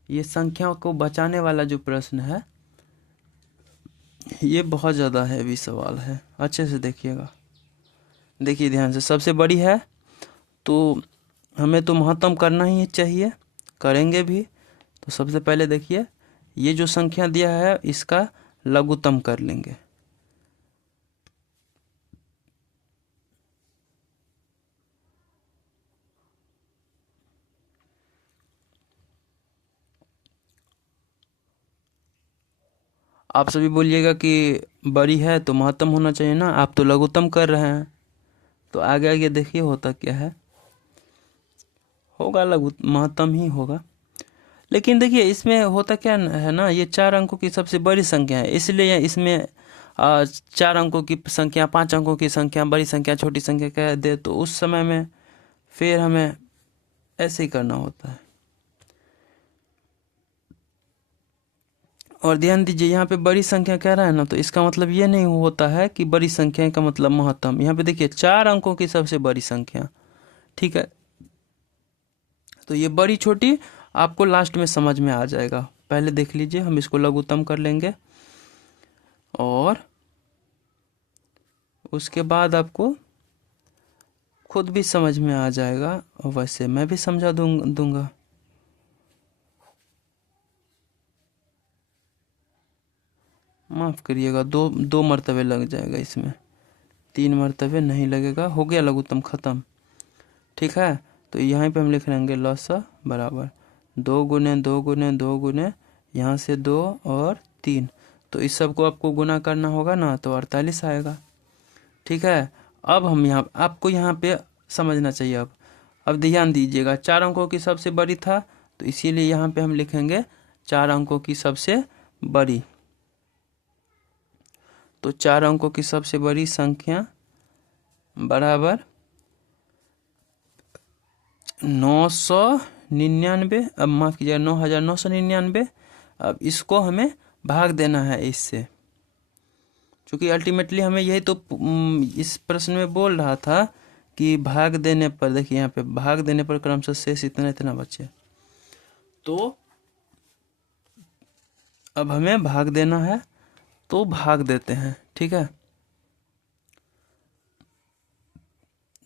ये संख्या को बचाने वाला जो प्रश्न है, ये बहुत ज़्यादा हैवी सवाल है, अच्छे से देखिएगा। देखिए ध्यान से, सबसे बड़ी है तो हमें तो महत्तम करना ही चाहिए, करेंगे भी। तो सबसे पहले देखिए, ये जो संख्या दिया है इसका लघुत्तम कर लेंगे। आप सभी बोलिएगा कि बड़ी है तो महत्तम होना चाहिए ना, आप तो लघुत्तम कर रहे हैं। तो आगे आगे देखिए होता क्या है, होगा लघु महत्तम ही होगा। लेकिन देखिए इसमें होता क्या है ना, ये 4 अंकों की सबसे बड़ी संख्या है, इसलिए इसमें 4 अंकों की संख्या, 5 अंकों की संख्या, बड़ी संख्या, छोटी संख्या कह दे तो उस समय में फिर हमें ऐसे ही करना होता है। और ध्यान दीजिए, यहाँ पे बड़ी संख्या कह रहा है ना, तो इसका मतलब ये नहीं होता है कि बड़ी संख्या का मतलब महत्तम। यहाँ पे देखिए 4 अंकों की सबसे बड़ी संख्या, ठीक है। तो ये बड़ी छोटी आपको लास्ट में समझ में आ जाएगा। पहले देख लीजिए, हम इसको लघुत्तम कर लेंगे और उसके बाद आपको खुद भी समझ में आ जाएगा, और वैसे मैं भी समझा दूंगा। माफ़ करिएगा, दो मरतबे लग जाएगा इसमें, 3 मरतबे नहीं लगेगा। हो गया लघुत्तम ख़त्म, ठीक है। तो यहाँ पे हम लिख लेंगे लसा बराबर 2 गुने 2 गुने 2 गुने यहाँ से 2 और 3। तो इस सब को आपको गुना करना होगा ना, तो 48 आएगा, ठीक है। अब हम आपको यहाँ पे समझना चाहिए। अब ध्यान दीजिएगा, 4 अंकों की सबसे बड़ी था, तो इसीलिए यहाँ पे हम लिखेंगे 4 अंकों की सबसे बड़ी। तो 4 अंकों की सबसे बड़ी संख्या बराबर 999। अब माफ़ कीजिएगा, 9999। अब इसको हमें भाग देना है इससे, क्योंकि अल्टीमेटली हमें यही तो इस प्रश्न में बोल रहा था कि भाग देने पर, देखिए यहाँ पे भाग देने पर क्रमशः शेष इतना इतना बचे। तो अब हमें भाग देना है, तो भाग देते हैं, ठीक है।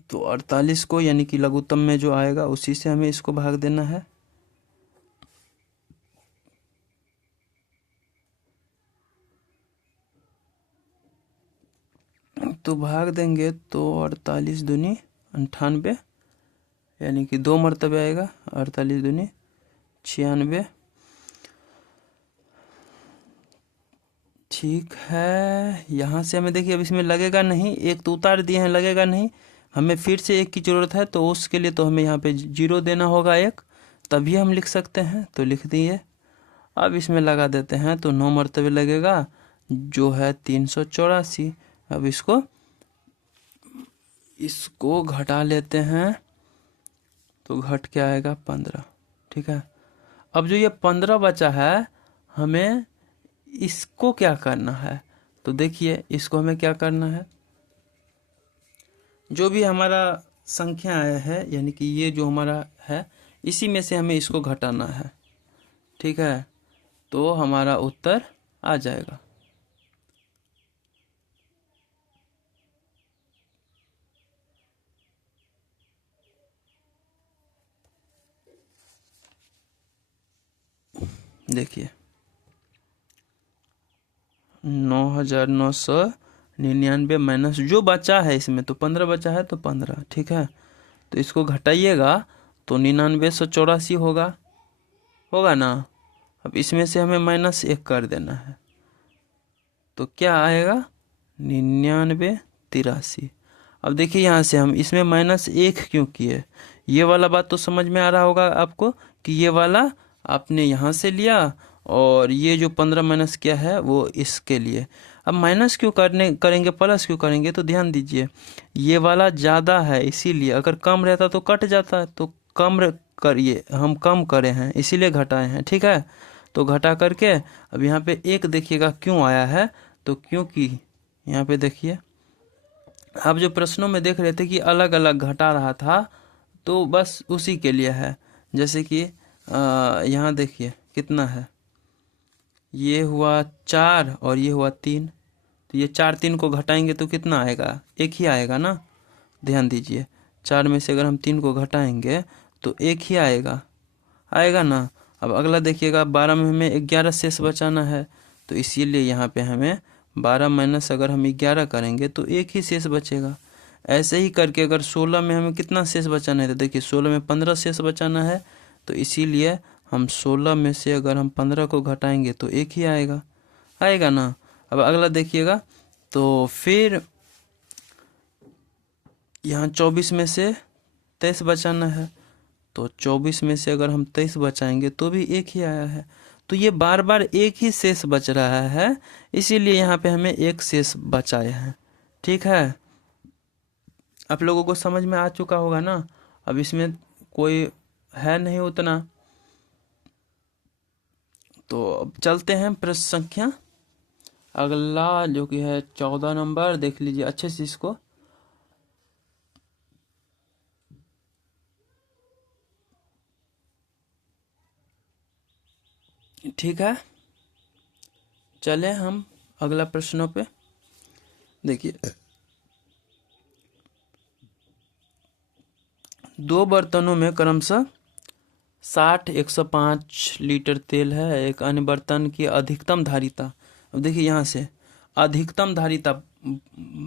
तो 48 को यानी कि लघुत्तम में जो आएगा उसी से हमें इसको भाग देना है। तो भाग देंगे तो 48 दूनी 98, यानी कि 2 मरतबे आएगा। 48 दूनी 96, ठीक है। यहाँ से हमें देखिए, अब इसमें लगेगा नहीं, एक तो उतार दिए हैं, लगेगा नहीं, हमें फिर से एक की ज़रूरत है। तो उसके लिए तो हमें यहाँ पे 0 देना होगा एक, तभी हम लिख सकते हैं। तो लिख दिए। अब इसमें लगा देते हैं, तो 9 मरतबे लगेगा, जो है 384। अब इसको घटा लेते हैं, तो घट के आएगा 15, ठीक है। अब जो ये 15 बचा है, हमें इसको क्या करना है, तो देखिए इसको हमें क्या करना है, जो भी हमारा संख्या है, यानी कि ये जो हमारा है, इसी में से हमें इसको घटाना है, ठीक है। तो हमारा उत्तर आ जाएगा। देखिए 9999 माइनस जो बचा है, इसमें तो 15 बचा है, तो 15, ठीक है। तो इसको घटाइएगा तो 9984 होगा ना। अब इसमें से हमें -1 कर देना है, तो क्या आएगा 9983। अब देखिए यहाँ से हम इसमें -1 क्यों किए, ये वाला बात तो समझ में आ रहा होगा आपको कि ये वाला आपने यहाँ से लिया, और ये जो 15 माइनस किया है वो इसके लिए। अब माइनस क्यों करेंगे, प्लस क्यों करेंगे, तो ध्यान दीजिए, ये वाला ज़्यादा है, इसीलिए। अगर कम रहता तो कट जाता, तो कम करिए, हम कम करे हैं इसीलिए घटाए हैं, ठीक है। तो घटा करके अब यहाँ पे 1 देखिएगा क्यों आया है, तो क्योंकि यहाँ पे देखिए, आप जो प्रश्नों में देख रहे थे कि अलग अलग घटा रहा था, तो बस उसी के लिए है। जैसे कि यहाँ देखिए कितना है, ये हुआ 4 और ये हुआ 3, तो ये 4 3 को घटाएंगे तो कितना आएगा, 1 ही आएगा ना। ध्यान दीजिए, 4 में से अगर हम 3 को घटाएंगे तो 1 ही आएगा, आएगा ना। अब अगला देखिएगा, 12 में हमें 11 शेष बचाना है, तो इसीलिए यहाँ पे हमें 12 माइनस अगर हम 11 करेंगे तो 1 ही शेष बचेगा। ऐसे ही करके अगर 16 में हमें कितना शेष बचाना है, तो देखिए 16 में 15 शेष बचाना है, तो इसीलिए हम 16 में से अगर हम 15 को घटाएंगे तो 1 ही आएगा, आएगा ना। अब अगला देखिएगा, तो फिर यहाँ 24 में से 23 बचाना है, तो 24 में से अगर हम 23 बचाएंगे तो भी 1 ही आया है। तो ये बार बार 1 ही शेष बच रहा है, इसीलिए यहाँ पे हमें 1 शेष बचाए हैं। ठीक है, आप लोगों को समझ में आ चुका होगा ना। अब इसमें कोई है नहीं उतना, तो अब चलते हैं प्रश्न संख्या अगला, जो कि है 14 नंबर। देख लीजिए अच्छे से इसको। ठीक है, चले हम अगला प्रश्नों पे। देखिए, 2 बर्तनों में क्रमशः 60 105 लीटर तेल है। एक अन्य बर्तन की अधिकतम धारिता, अब देखिए यहाँ से अधिकतम धारिता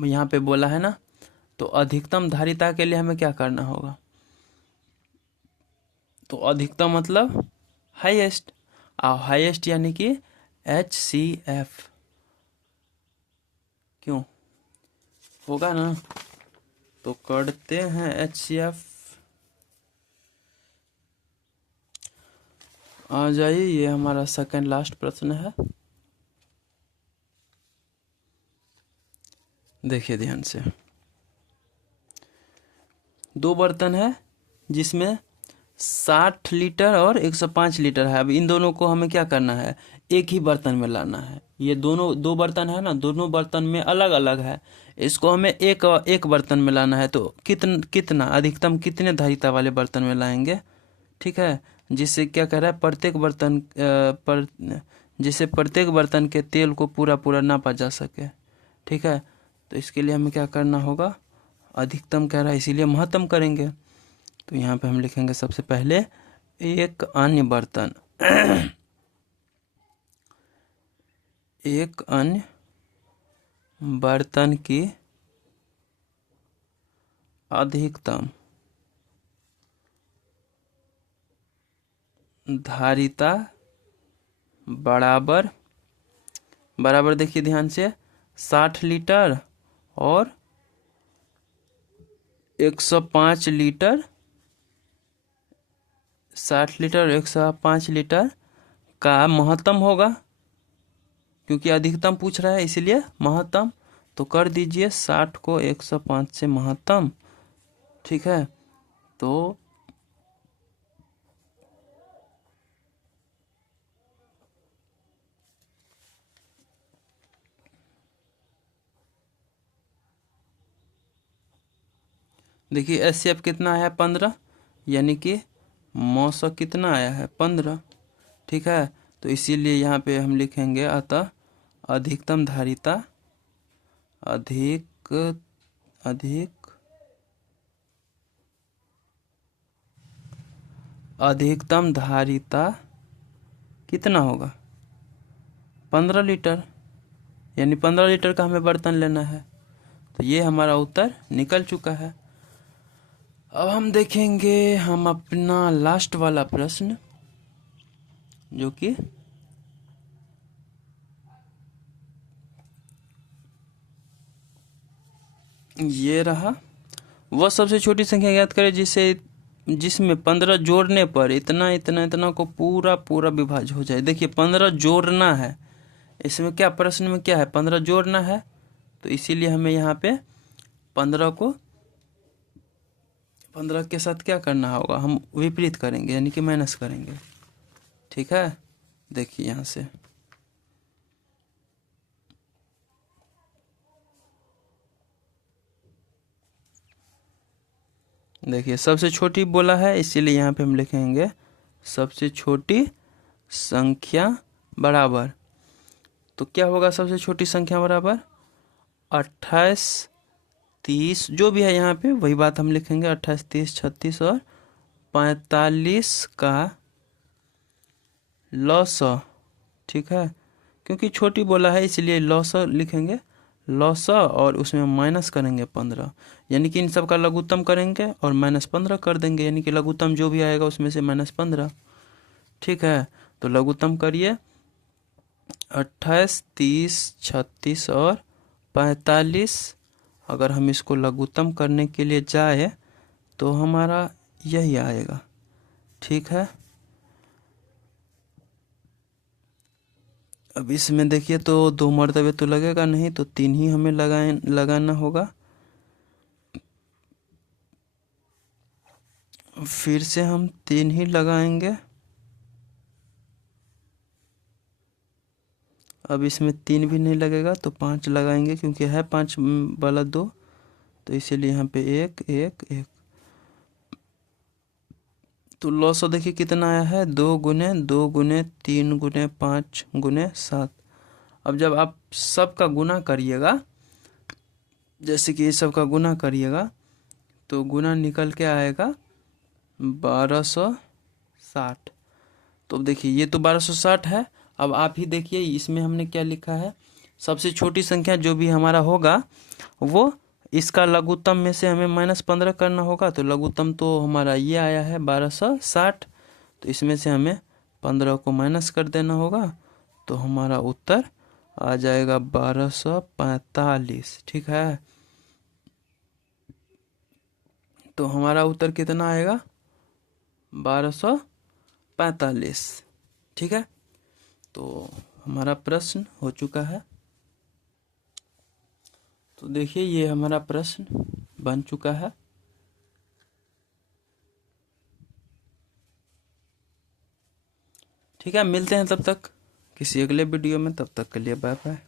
यहाँ पे बोला है ना, तो अधिकतम धारिता के लिए हमें क्या करना होगा, तो अधिकतम मतलब हाईएस्ट, और हाईएस्ट यानी कि HCF, क्यों होगा ना। तो करते हैं HCF, आ जाइए, ये हमारा सेकंड लास्ट प्रश्न है। देखिए ध्यान से, 2 बर्तन है जिसमें 60 लीटर और 105 लीटर है। अब इन दोनों को हमें क्या करना है, एक ही बर्तन में लाना है। ये दोनों 2 बर्तन है ना, दोनों बर्तन में अलग अलग है, इसको हमें एक बर्तन में लाना है। तो कितना अधिकतम कितने धारिता वाले बर्तन में लाएंगे। ठीक है, जिससे क्या कह रहा है, प्रत्येक बर्तन पर जिससे प्रत्येक बर्तन के तेल को पूरा पूरा नापा जा सके। ठीक है, तो इसके लिए हमें क्या करना होगा, अधिकतम कह रहा है इसीलिए महत्तम करेंगे। तो यहाँ पे हम लिखेंगे सबसे पहले एक अन्य बर्तन एक अन्य बर्तन की अधिकतम धारिता बराबर देखिए ध्यान से 60 लीटर और 105 लीटर, 60 लीटर 105 लीटर का महत्तम होगा, क्योंकि अधिकतम पूछ रहा है इसलिए महत्तम। तो कर दीजिए 60 को 105 से महत्तम। ठीक है, तो देखिए HCF कितना आया है 15, यानी कि मौसक कितना आया है 15। ठीक है, तो इसीलिए यहाँ पे हम लिखेंगे अतः अधिकतम धारिता अधिकतम धारिता कितना होगा 15 लीटर, यानी 15 लीटर का हमें बर्तन लेना है। तो ये हमारा उत्तर निकल चुका है। अब हम देखेंगे हम अपना लास्ट वाला प्रश्न, जो कि ये रहा। वह सबसे छोटी संख्या ज्ञात करें जिसमें 15 जोड़ने पर इतना इतना इतना को पूरा पूरा विभाज्य हो जाए। देखिए 15 जोड़ना है, इसमें क्या प्रश्न में क्या है, 15 जोड़ना है, तो इसीलिए हमें यहाँ पे 15 को 15 के साथ क्या करना होगा, हम विपरीत करेंगे, यानी कि माइनस करेंगे। ठीक है, देखिए यहाँ से देखिए सबसे छोटी बोला है, इसीलिए यहाँ पे हम लिखेंगे सबसे छोटी संख्या बराबर। तो क्या होगा सबसे छोटी संख्या बराबर, 28 30 जो भी है यहाँ पे वही बात हम लिखेंगे। 28 30 36 और 45 का लॉसअ, ठीक है, क्योंकि छोटी बोला है इसलिए लॉसअ लिखेंगे। लॉसअ और उसमें माइनस करेंगे 15, यानी कि इन सब का लघुत्तम करेंगे और -15 कर देंगे, यानी कि लघुत्तम जो भी आएगा उसमें से -15, ठीक है। तो लघुत्तम करिए 28 30 36 और 45। अगर हम इसको लघुत्तम करने के लिए जाए तो हमारा यही आएगा, ठीक है। अब इसमें देखिए तो 2 मरतबे तो लगेगा नहीं, तो 3 ही हमें लगाना होगा। फिर से हम 3 ही लगाएंगे। अब इसमें 3 भी नहीं लगेगा तो 5 लगाएंगे, क्योंकि है 5 वाला 2, तो इसीलिए यहाँ पे 1 1 1। तो लॉस देखिए कितना आया है, 2 गुने 2 गुने 3 गुने 5 गुने 7। अब जब आप सबका गुना करिएगा, जैसे कि ये सब का गुना करिएगा, तो गुना निकल के आएगा 1260। तो देखिए ये तो 1260 है। अब आप ही देखिए इसमें हमने क्या लिखा है, सबसे छोटी संख्या जो भी हमारा होगा वो इसका लघुत्तम में से हमें -15 करना होगा। तो लघुत्तम तो हमारा ये आया है 1260, तो इसमें से हमें 15 को माइनस कर देना होगा, तो हमारा उत्तर आ जाएगा 1245, ठीक है। तो हमारा उत्तर कितना आएगा, 1245, ठीक है। तो हमारा प्रश्न हो चुका है। तो देखिए ये हमारा प्रश्न बन चुका है। ठीक है, मिलते हैं तब तक किसी अगले वीडियो में, तब तक के लिए बाय बाय।